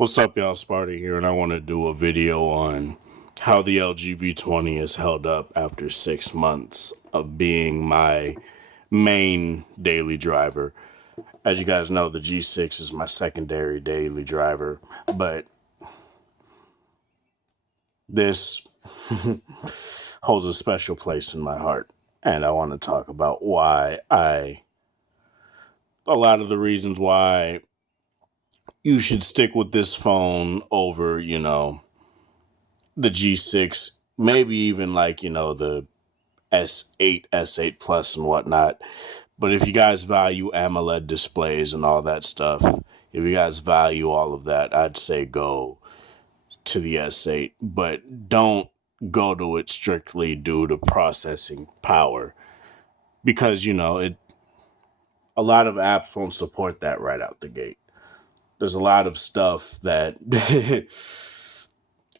What's up, y'all? Sparty here, and I want to do a video on how the LG V20 has held up after 6 months of being my main daily driver. As you guys know, the G6 is my secondary daily driver, but this holds a special place in my heart, and I want to talk about a lot of the reasons why you should stick with this phone over, the G6, maybe even the S8, S8 Plus and whatnot. But if you guys value AMOLED displays and all that stuff, if you guys value all of that, I'd say go to the S8. But don't go to it strictly due to processing power. Because, a lot of apps won't support that right out the gate. There's a lot of stuff that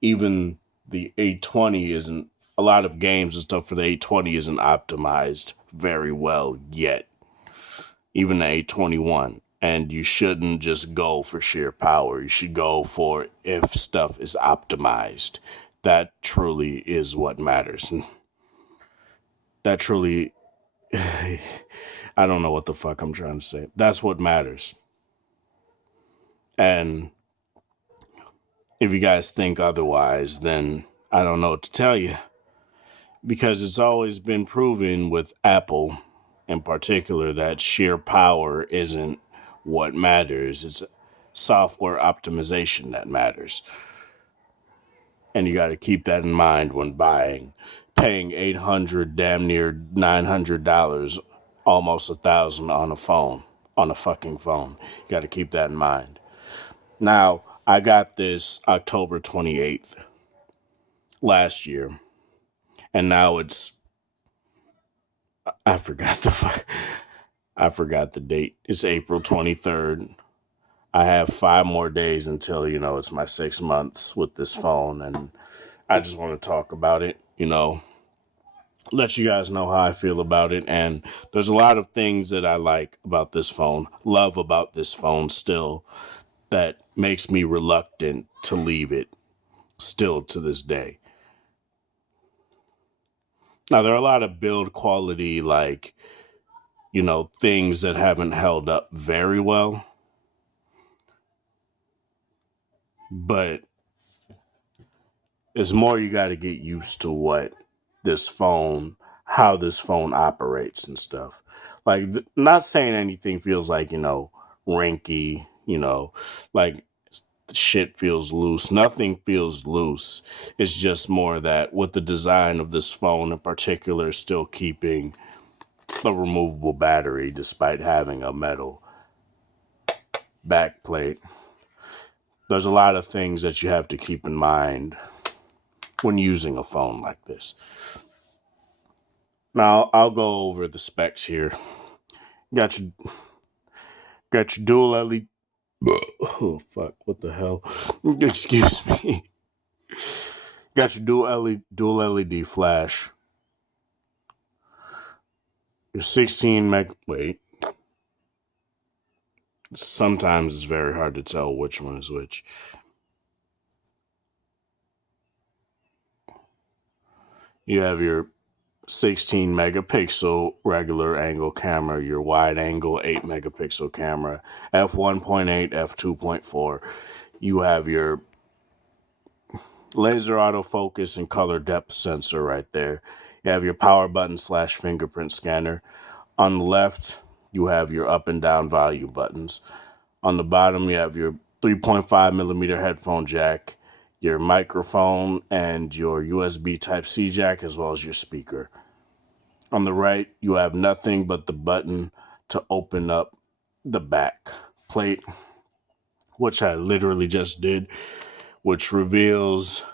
even the A20 isn't, a lot of games and stuff for the A20 isn't optimized very well yet. Even the A21. And you shouldn't just go for sheer power. You should go for if stuff is optimized. That truly is what matters. That truly, I don't know what the fuck I'm trying to say. That's what matters. And if you guys think otherwise, then I don't know what to tell you. Because it's always been proven with Apple in particular that sheer power isn't what matters. It's software optimization that matters. And you got to keep that in mind when paying $800, damn near $900, almost $1,000 on a fucking phone. You got to keep that in mind. Now, I got this October 28th last year, and now it's I forgot the date. It's April 23rd. I have 5 more days until, it's my 6 months with this phone, and I just want to talk about it, let you guys know how I feel about it. And there's a lot of things that I like about this phone, love about this phone still, that makes me reluctant to leave it still to this day. Now, there are a lot of build quality, things that haven't held up very well. But it's more you got to get used to how this phone operates and stuff. Not saying anything feels like, rinky, like shit feels loose. Nothing feels loose. It's just more that with the design of this phone in particular, still keeping a removable battery despite having a metal backplate. There's a lot of things that you have to keep in mind when using a phone like this. Now, I'll go over the specs here. Got your dual LED. Oh, fuck. What the hell? Excuse me. Got your dual LED flash. Your 16 meg. Wait. Sometimes it's very hard to tell which one is which. You have your 16 megapixel regular angle camera, your wide angle 8 megapixel camera, f1.8, f2.4. You have your laser autofocus and color depth sensor right there. You have your power button / fingerprint scanner. On the left, you have your up and down volume buttons. On the bottom, you have your 3.5 millimeter headphone jack, your microphone, and your USB Type-C jack, as well as your speaker. On the right, you have nothing but the button to open up the back plate, which I literally just did, which reveals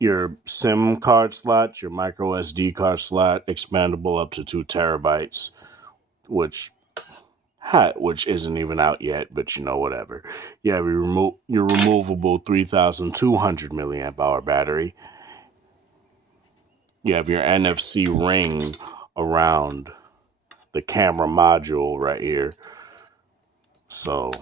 your SIM card slot, your micro SD card slot, expandable up to 2 terabytes, which isn't even out yet, but whatever. You have your removable 3,200 milliamp hour battery. You have your NFC ring around the camera module right here. So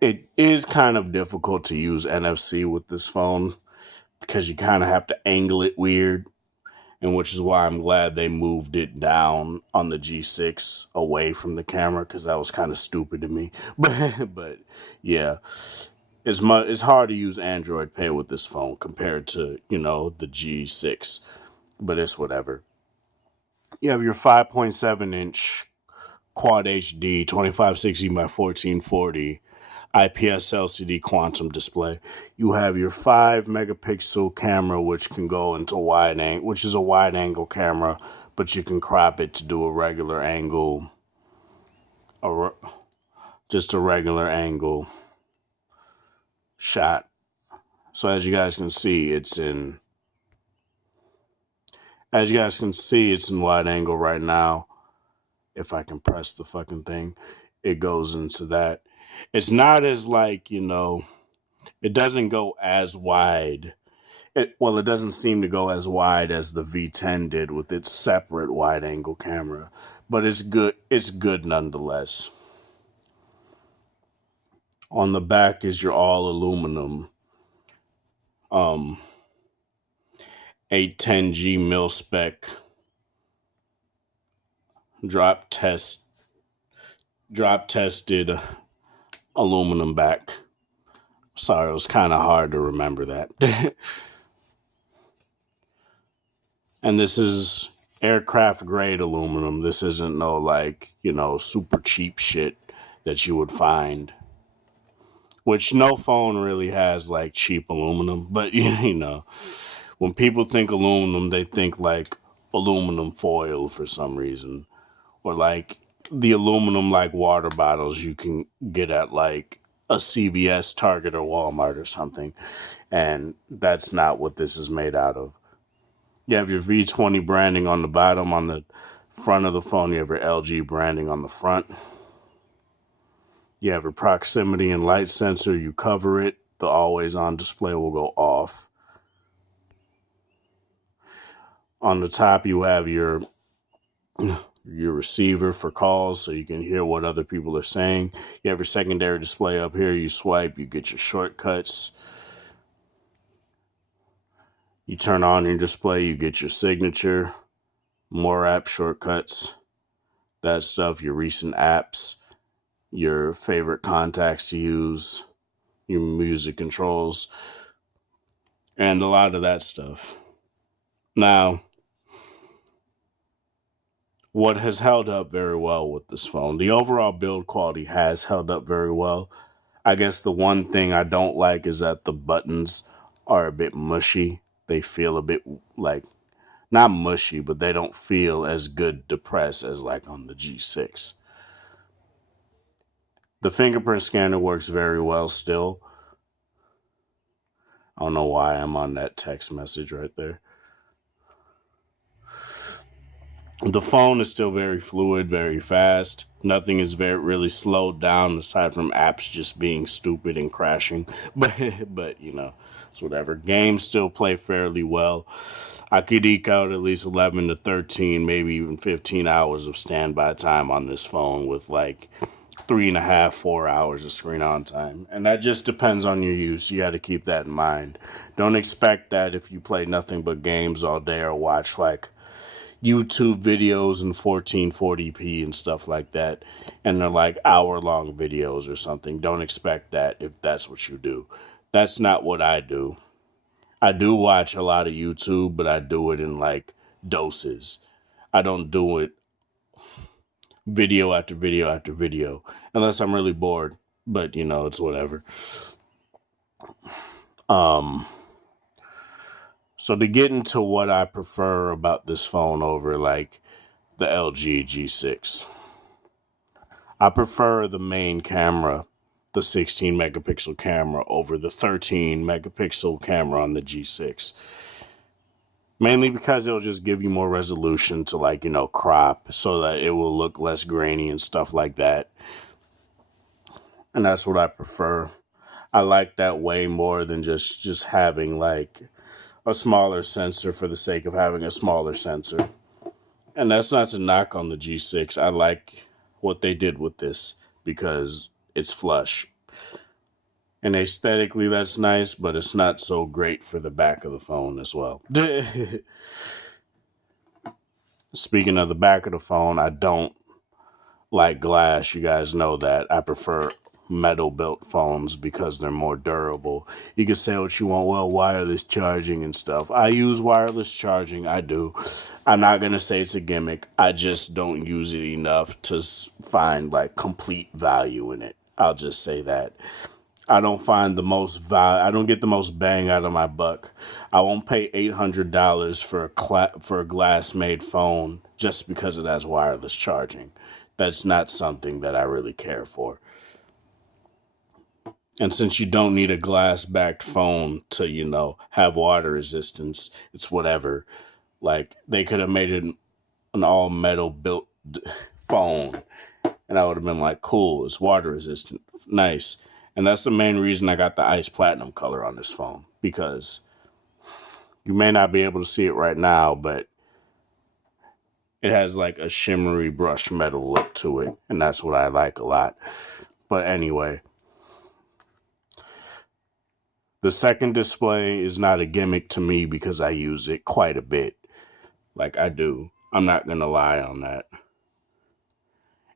It is kind of difficult to use NFC with this phone because you kind of have to angle it weird, and which is why I'm glad they moved it down on the G6 away from the camera because that was kind of stupid to me. But yeah, it's hard to use Android Pay with this phone compared to the G6, but it's whatever. You have your 5.7-inch Quad HD 2560 by 1440 IPS LCD quantum display. You have your 5 megapixel camera, which can go into wide angle, which is a wide angle camera, but you can crop it to do a regular angle, just a regular angle shot. So as you guys can see, it's in wide angle right now. If I can press the fucking thing, it goes into that. It's not as it doesn't go as wide. It doesn't seem to go as wide as the V10 did with its separate wide angle camera, but it's good. It's good nonetheless. On the back is your all aluminum 810G mil spec drop tested aluminum back. Sorry, it was kind of hard to remember that. And this is aircraft grade aluminum. This isn't no super cheap shit that you would find. Which no phone really has cheap aluminum. But when people think aluminum, they think aluminum foil for some reason. Or the aluminum water bottles you can get at a CVS, Target, or Walmart or something. And that's not what this is made out of. You have your V20 branding on the bottom. On the front of the phone, you have your LG branding on the front. You have your proximity and light sensor. You cover it. The always on display will go off. On the top, you have your receiver for calls so you can hear what other people are saying. You have your secondary display up here. You swipe, you get your shortcuts. You turn on your display, you get your signature, more app shortcuts, that stuff, your recent apps, your favorite contacts to use, your music controls, and a lot of that stuff. Now, what has held up very well with this phone, the overall build quality has held up very well. I guess the one thing I don't like is that the buttons are a bit mushy. They feel a bit not mushy, but they don't feel as good to press as on the G6. The fingerprint scanner works very well still. I don't know why I'm on that text message right there. The phone is still very fluid, very fast. Nothing is really slowed down aside from apps just being stupid and crashing. But it's whatever. Games still play fairly well. I could eke out at least 11 to 13, maybe even 15 hours of standby time on this phone with 3.5, 4 hours of screen on time. And that just depends on your use. You got to keep that in mind. Don't expect that if you play nothing but games all day or watch YouTube videos in 1440p and stuff like that, and they're hour-long videos or something. Don't expect that if that's what you do. That's not what I do. I do watch a lot of YouTube, but I do it in doses. I don't do it video after video after video, unless I'm really bored, but it's whatever. So to get into what I prefer about this phone over the LG G6, I prefer the main camera, the 16 megapixel camera, over the 13 megapixel camera on the G6. Mainly because it'll just give you more resolution to crop so that it will look less grainy and stuff like that. And that's what I prefer. I like that way more than just having a smaller sensor for the sake of having a smaller sensor. And that's not to knock on the G6. I like what they did with this because it's flush. And aesthetically, that's nice, but it's not so great for the back of the phone as well. Speaking of the back of the phone, I don't like glass. You guys know that. I prefer metal built phones because they're more durable. You can say what you want, well, wireless charging and stuff. I use wireless charging. I do. I'm not going to say it's a gimmick. I just don't use it enough to find like complete value in it. I'll just say that. I don't find the most value. I don't get the most bang out of my buck. I won't pay $800 for a glass made phone just because it has wireless charging. That's not something that I really care for. And since you don't need a glass backed phone to, have water resistance, it's whatever. Like they could have made it an all metal built phone, and I would have been like, cool, it's water resistant, nice. And that's the main reason I got the ice platinum color on this phone, because you may not be able to see it right now, but it has like a shimmery brushed metal look to it, and that's what I like a lot. But anyway, the second display is not a gimmick to me because I use it quite a bit. Like I do. I'm not going to lie on that.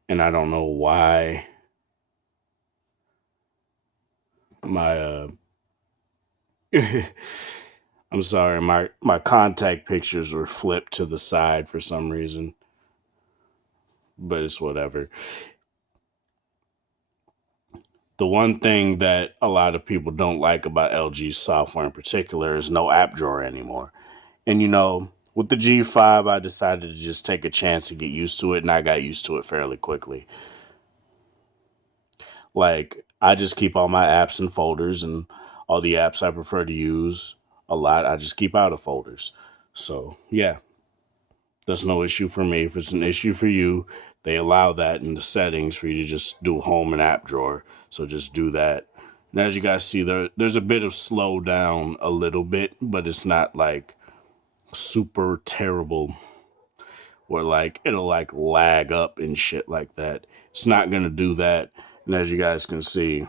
And I don't know why my I'm sorry, my contact pictures were flipped to the side for some reason. But it's whatever. The one thing that a lot of people don't like about LG's software in particular is no app drawer anymore. And with the G5, I decided to just take a chance to get used to it, and I got used to it fairly quickly. Like, I just keep all my apps in folders, and all the apps I prefer to use a lot, I just keep out of folders. So, yeah, that's no issue for me. If it's an issue for you, they allow that in the settings for you to just do home and app drawer. So just do that. And as you guys see, there's a bit of slow down a little bit, but it's not like super terrible where like it'll like lag up and shit like that. It's not going to do that. And as you guys can see,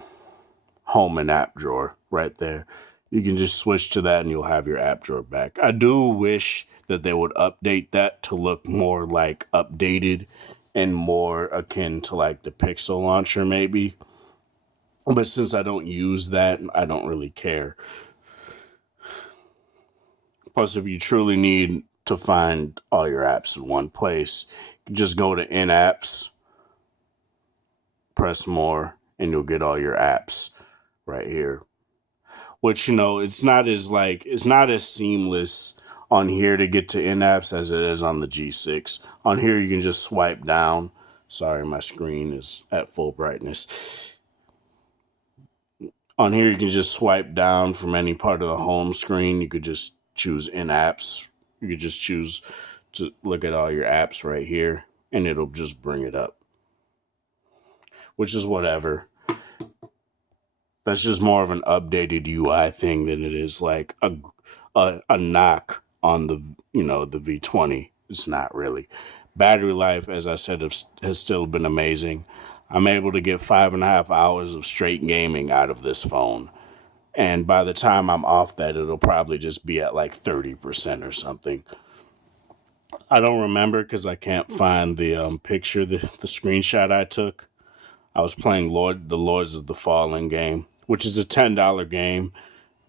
home and app drawer right there. You can just switch to that and you'll have your app drawer back. I do wish that they would update that to look more like updated and more akin to like the Pixel launcher maybe. But since I don't use that, I don't really care. Plus, if you truly need to find all your apps in one place, just go to in-apps, press more, and you'll get all your apps right here. Which, it's not as seamless on here to get to in-apps as it is on the G6. On here, you can just swipe down. Sorry, my screen is at full brightness. On here, you can just swipe down from any part of the home screen. You could just choose in-apps. You could just choose to look at all your apps right here, and it'll just bring it up. Which is whatever. That's just more of an updated UI thing than it is like a knock on the the V20. It's not really. Battery life, as I said, has still been amazing. I'm able to get 5.5 hours of straight gaming out of this phone. And by the time I'm off that, it'll probably just be at like 30% or something. I don't remember because I can't find the picture, the screenshot I took. I was playing the Lords of the Fallen game, which is a $10 game,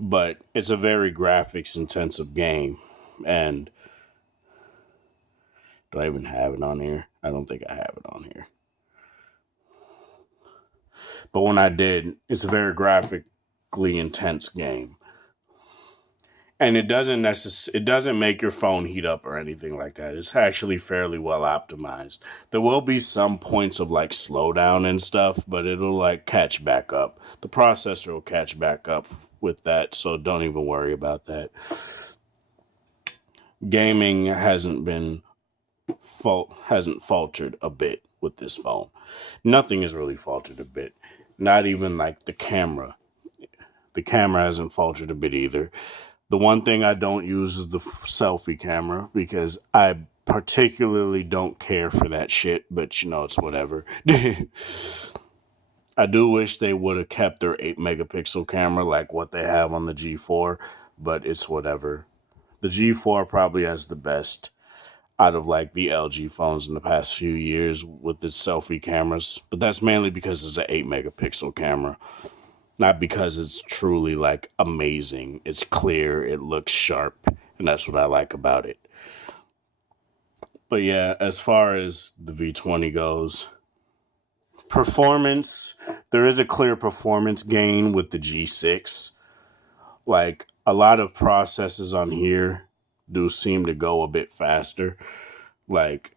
but it's a very graphics intensive game. And do I even have it on here? I don't think I have it on here. But when I did, it's a very graphically intense game. And it doesn't make your phone heat up or anything like that. It's actually fairly well optimized. There will be some points of like slowdown and stuff, but it'll like catch back up. The processor will catch back up with that, so don't even worry about that. Gaming hasn't faltered a bit with this phone. Nothing has really faltered a bit. Not even like the camera. The camera hasn't faltered a bit either. The one thing I don't use is the selfie camera because I particularly don't care for that shit, but it's whatever. I do wish they would have kept their 8 megapixel camera like what they have on the G4, but it's whatever. The G4 probably has the best out of like the LG phones in the past few years with its selfie cameras, but that's mainly because it's an 8 megapixel camera, not because it's truly like amazing. It's clear, it looks sharp, and that's what I like about it. But yeah, as far as the V20 goes, performance, there is a clear performance gain with the G6. Like a lot of processes on here do seem to go a bit faster, like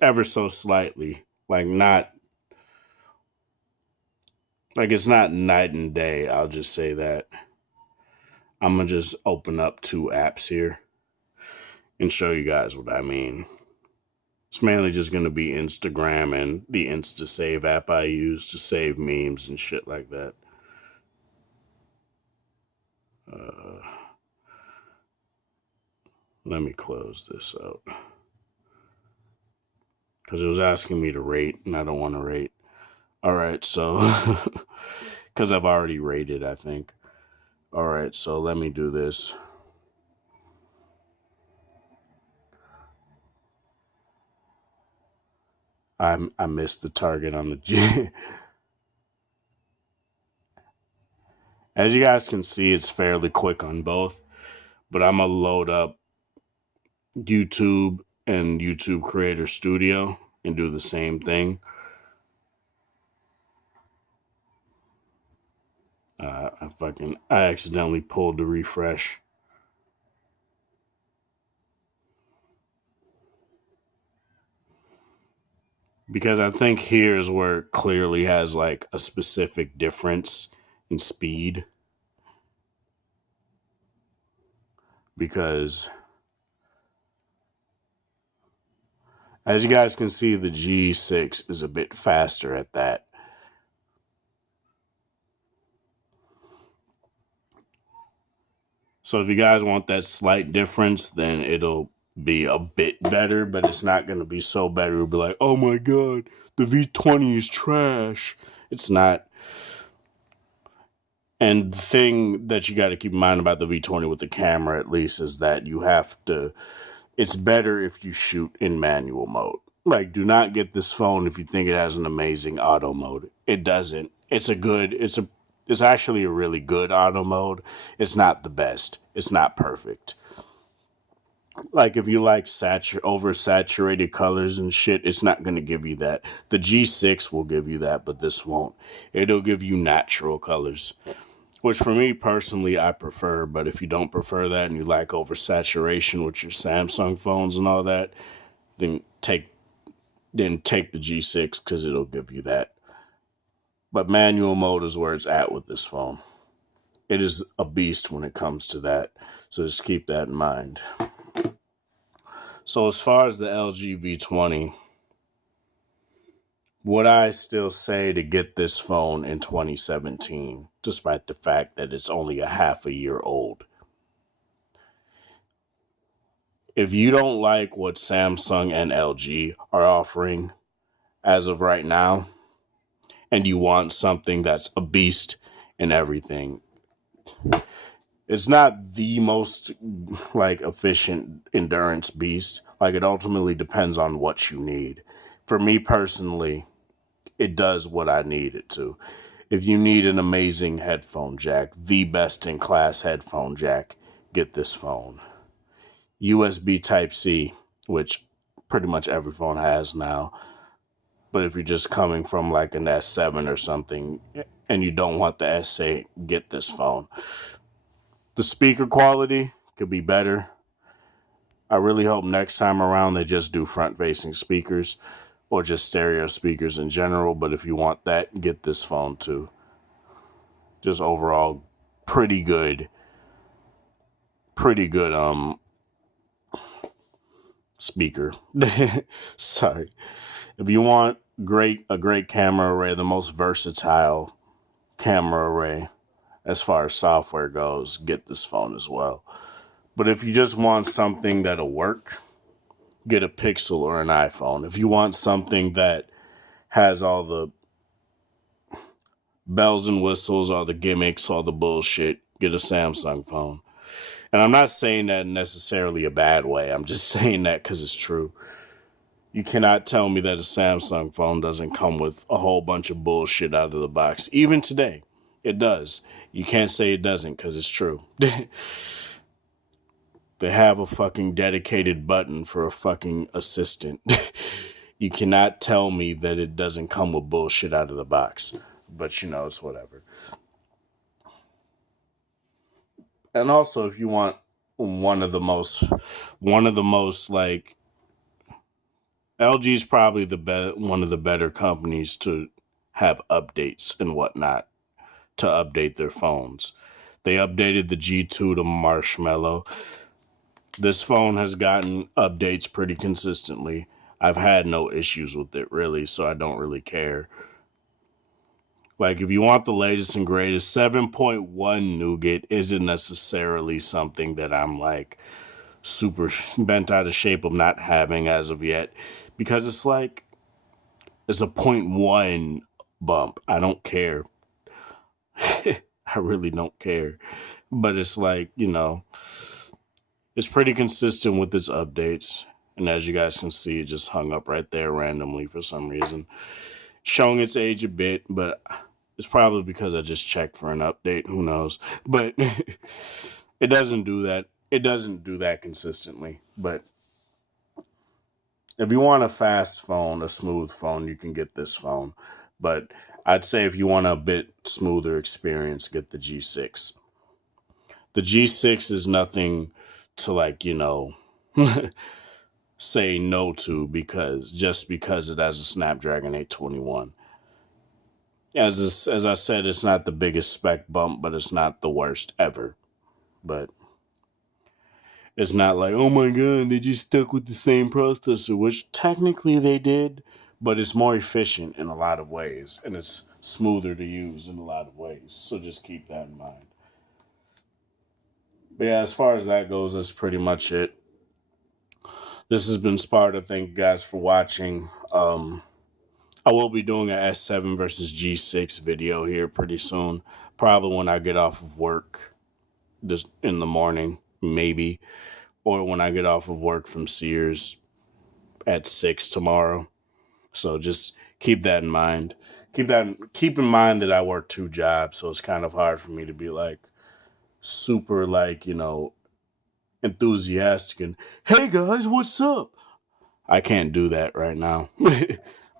ever so slightly, like not like it's not night and day. I'll just say that. I'm gonna just open up 2 apps here and show you guys what I mean. It's mainly just gonna be Instagram and the Insta Save app I use to save memes and shit like that. Let me close this out because it was asking me to rate and I don't want to rate. All right, so because I've already rated, I think. All right, so let me do this. I missed the target on the G. As you guys can see, it's fairly quick on both, but I'm gonna load up YouTube and YouTube Creator Studio and do the same thing. I accidentally pulled the refresh. Because I think here is where it clearly has like a specific difference in speed. Because as you guys can see, the G6 is a bit faster at that. So if you guys want that slight difference, then it'll be a bit better, but it's not going to be so better. It'll be like, oh my God, the V20 is trash. It's not. And the thing that you got to keep in mind about the V20 with the camera, at least, is that you have to, it's better if you shoot in manual mode. Like, do not get this phone if you think it has an amazing auto mode. It doesn't. It's actually a really good auto mode. It's not the best. It's not perfect. Like if you like oversaturated colors and shit, it's not going to give you that. The G6 will give you that, but this won't. It'll give you natural colors, which for me personally I prefer. But if you don't prefer that and you like oversaturation with your Samsung phones and all that, then take the G6 because it'll give you that. But manual mode is where it's at with this phone. It is a beast when it comes to that. So just keep that in mind. So as far as the LG V20, would I still say to get this phone in 2017, despite the fact that it's only a half a year old? If you don't like what Samsung and LG are offering as of right now, and you want something that's a beast and everything, it's not the most like efficient endurance beast. Like it ultimately depends on what you need. For me personally, it does what I need it to. If you need an amazing headphone jack, the best in class headphone jack, get this phone. USB Type-C, which pretty much every phone has now. But if you're just coming from like an S7 or something and you don't want the S8, get this phone. The speaker quality could be better. I really hope next time around they just do front-facing speakers or just stereo speakers in general. But if you want that, get this phone too. Just overall, pretty good speaker. Sorry. If you want a great camera array, the most versatile camera array as far as software goes, get this phone as well. But if you just want something that'll work, get a Pixel or an iPhone. If you want something that has all the bells and whistles, all the gimmicks, all the bullshit. Get a Samsung phone. And I'm not saying that in necessarily a bad way. I'm just saying that because it's true. You cannot tell me that a Samsung phone doesn't come with a whole bunch of bullshit out of the box. Even today, it does. You can't say it doesn't because it's true. They have a fucking dedicated button for a fucking assistant. You cannot tell me that it doesn't come with bullshit out of the box. But you know, it's whatever. And also, if you want one of the most like, LG's probably one of the better companies to have updates and whatnot to update their phones. They updated the G2 to Marshmallow. This phone has gotten updates pretty consistently. I've had no issues with it really, so I don't really care. Like, if you want the latest and greatest, 7.1 Nougat isn't necessarily something that I'm like super bent out of shape of not having as of yet, because it's like, it's a 0.1 bump. I don't care. I really don't care. But it's like, you know, it's pretty consistent with its updates. And as you guys can see, it just hung up right there randomly for some reason, showing its age a bit, but it's probably because I just checked for an update. Who knows? But it doesn't do that. It doesn't do that consistently. But if you want a fast phone, a smooth phone, you can get this phone. But I'd say if you want a bit smoother experience, get the G6. The G6 is nothing to, like, you know, say no to because it has a Snapdragon 821. As I said, it's not the biggest spec bump, but it's not the worst ever. But it's not like, oh my god, they just stuck with the same processor, which technically they did, but it's more efficient in a lot of ways, and it's smoother to use in a lot of ways. So just keep that in mind. But yeah, as far as that goes, that's pretty much it. This has been Sparta. Thank you guys for watching. I will be doing a S7 versus G6 video here pretty soon. Probably when I get off of work, just in the morning, maybe. Or when I get off of work from Sears at 6 tomorrow. So just keep that in mind. Keep in mind that I work 2 jobs, so it's kind of hard for me to be like super, like, you know, enthusiastic and, hey guys, what's up? I can't do that right now.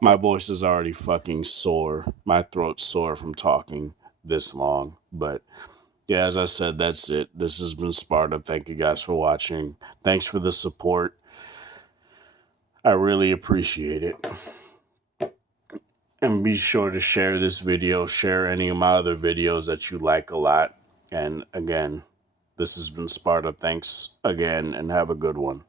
My voice is already fucking sore. My throat's sore from talking this long. But yeah, as I said, that's it. This has been Sparta. Thank you guys for watching. Thanks for the support. I really appreciate it. And be sure to share this video. Share any of my other videos that you like a lot. And again, this has been Sparta. Thanks again, and have a good one.